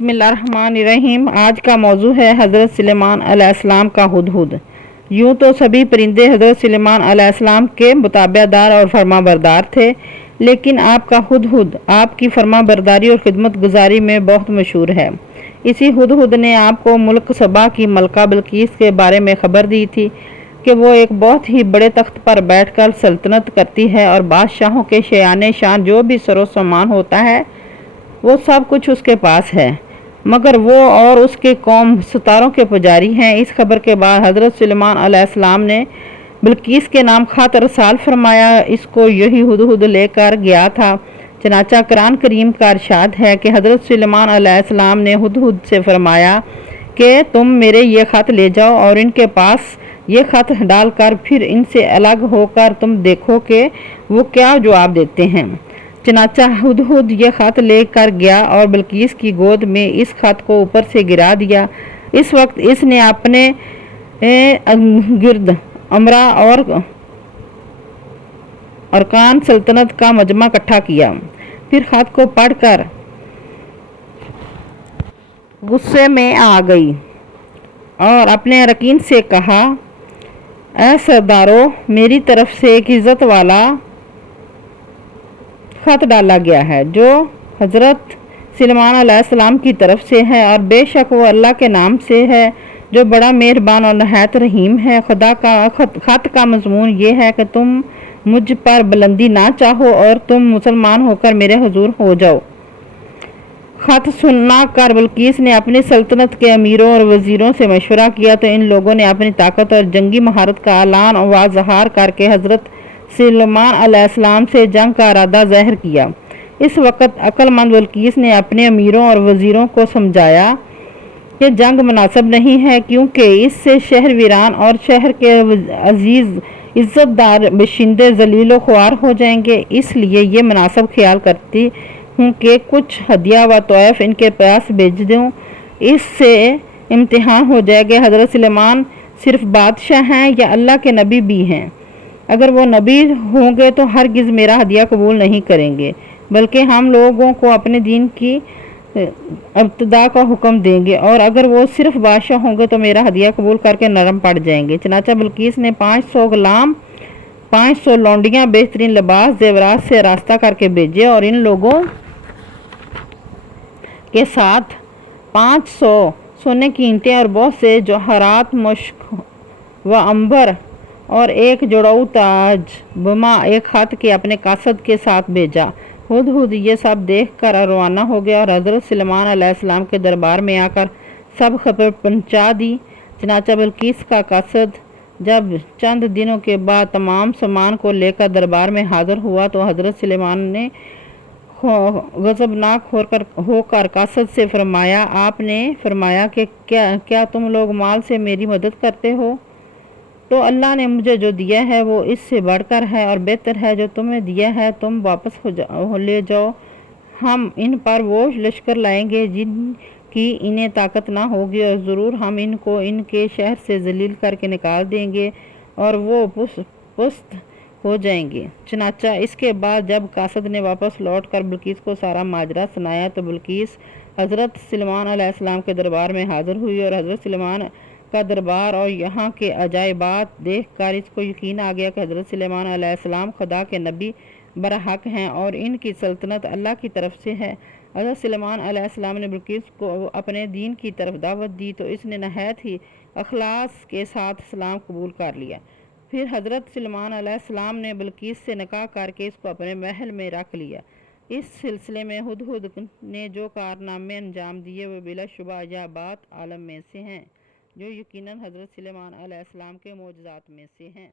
بسم اللہ الرحمن الرحیم۔ آج کا موضوع ہے حضرت سلیمان علیہ السلام کا ہدہد۔ یوں تو سبھی پرندے حضرت سلیمان علیہ السلام کے متابع دار اور فرما بردار تھے، لیکن آپ کا ہدہد آپ کی فرما برداری اور خدمت گزاری میں بہت مشہور ہے۔ اسی ہدہد نے آپ کو ملک سبا کی ملکہ بلقیس کے بارے میں خبر دی تھی کہ وہ ایک بہت ہی بڑے تخت پر بیٹھ کر سلطنت کرتی ہے اور بادشاہوں کے شایان شان جو بھی سر و سامان ہوتا ہے وہ سب کچھ اس کے پاس ہے، مگر وہ اور اس کے قوم ستاروں کے پجاری ہیں۔ اس خبر کے بعد حضرت سلیمان علیہ السلام نے بلقیس کے نام خط ارسال فرمایا۔ اس کو یہی ہدہد لے کر گیا تھا۔ چنانچہ قرآن کریم کا ارشاد ہے کہ حضرت سلیمان علیہ السلام نے ہدہد سے فرمایا کہ تم میرے یہ خط لے جاؤ اور ان کے پاس یہ خط ڈال کر پھر ان سے الگ ہو کر تم دیکھو کہ وہ کیا جواب دیتے ہیں۔ چنانچہ ہدہد یہ خط لے کر گیا اور بلقیس کی گود میں اس خط کو اوپر سے گرا دیا۔ اس وقت اس نے اپنے گرد امرا اور ارکان سلطنت کا مجمع اکٹھا کیا، پھر خط کو پڑھ کر غصے میں آ گئی اور اپنے اراکین سے کہا، اے سردارو، میری طرف سے ایک عزت والا خط ڈالا گیا ہے جو حضرت سلیمان علیہ السلام کی طرف سے ہے، اور بے شک وہ اللہ کے نام سے ہے جو بڑا مہربان اور نہایت رحیم ہے۔ خط کا مضمون یہ ہے کہ تم مجھ پر بلندی نہ چاہو اور تم مسلمان ہو کر میرے حضور ہو جاؤ۔ خط سنا کر بلقیس نے اپنی سلطنت کے امیروں اور وزیروں سے مشورہ کیا تو ان لوگوں نے اپنی طاقت اور جنگی مہارت کا اعلان و اظہار کر کے حضرت سلیمان علیہ السلام سے جنگ کا ارادہ ظاہر کیا۔ اس وقت عقل مند بلقیس نے اپنے امیروں اور وزیروں کو سمجھایا کہ جنگ مناسب نہیں ہے، کیونکہ اس سے شہر ویران اور شہر کے عزیز عزت دار باشندے ذلیل و خوار ہو جائیں گے۔ اس لیے یہ مناسب خیال کرتی ہوں کہ کچھ ہدیہ و تحائف ان کے پاس بھیج دوں، اس سے امتحان ہو جائے گا حضرت سلیمان صرف بادشاہ ہیں یا اللہ کے نبی بھی ہیں۔ اگر وہ نبی ہوں گے تو ہرگز میرا ہدیہ قبول نہیں کریں گے، بلکہ ہم لوگوں کو اپنے دین کی ابتداء کا حکم دیں گے، اور اگر وہ صرف بادشاہ ہوں گے تو میرا ہدیہ قبول کر کے نرم پڑ جائیں گے۔ چنانچہ بلقیس نے 500 غلام، 500 لونڈیاں بہترین لباس زیورات سے آراستہ کر کے بھیجے اور ان لوگوں کے ساتھ 500 سونے کی اینٹیں اور بہت سے جوہرات، مشک و عنبر اور ایک جڑاؤ تاج بما ایک خط کے اپنے قاصد کے ساتھ بھیجا۔ ہدہد یہ سب دیکھ کر روانہ ہو گیا اور حضرت سلیمان علیہ السلام کے دربار میں آ کر سب خبر پہنچا دی۔ چنانچہ بلقیس کا قاصد جب چند دنوں کے بعد تمام سامان کو لے کر دربار میں حاضر ہوا تو حضرت سلیمان نے غضبناک ہو کر قاصد سے فرمایا، آپ نے فرمایا کہ کیا تم لوگ مال سے میری مدد کرتے ہو؟ تو اللہ نے مجھے جو دیا ہے وہ اس سے بڑھ کر ہے اور بہتر ہے۔ جو تمہیں دیا ہے تم واپس لے جاؤ، ہم ان پر وہ لشکر لائیں گے جن کی انہیں طاقت نہ ہوگی، اور ضرور ہم ان کو ان کے شہر سے ذلیل کر کے نکال دیں گے اور وہ پست ہو جائیں گے۔ چنانچہ اس کے بعد جب قاصد نے واپس لوٹ کر بلقیس کو سارا ماجرا سنایا تو بلقیس حضرت سلیمان علیہ السلام کے دربار میں حاضر ہوئی، اور حضرت سلیمان کا دربار اور یہاں کے عجائبات دیکھ کر اس کو یقین آ گیا کہ حضرت سلیمان علیہ السلام خدا کے نبی برحق ہیں اور ان کی سلطنت اللہ کی طرف سے ہے۔ حضرت سلیمان علیہ السلام نے بلقیس کو اپنے دین کی طرف دعوت دی تو اس نے نہایت ہی اخلاص کے ساتھ اسلام قبول کر لیا۔ پھر حضرت سلیمان علیہ السلام نے بلقیس سے نکاح کر کے اس کو اپنے محل میں رکھ لیا۔ اس سلسلے میں ہدہد نے جو کارنامے انجام دیے وہ بلا شبہ عجائبات عالم میں سے ہیں، جو یقیناً حضرت سلیمان علیہ السلام کے معجزات میں سے ہیں۔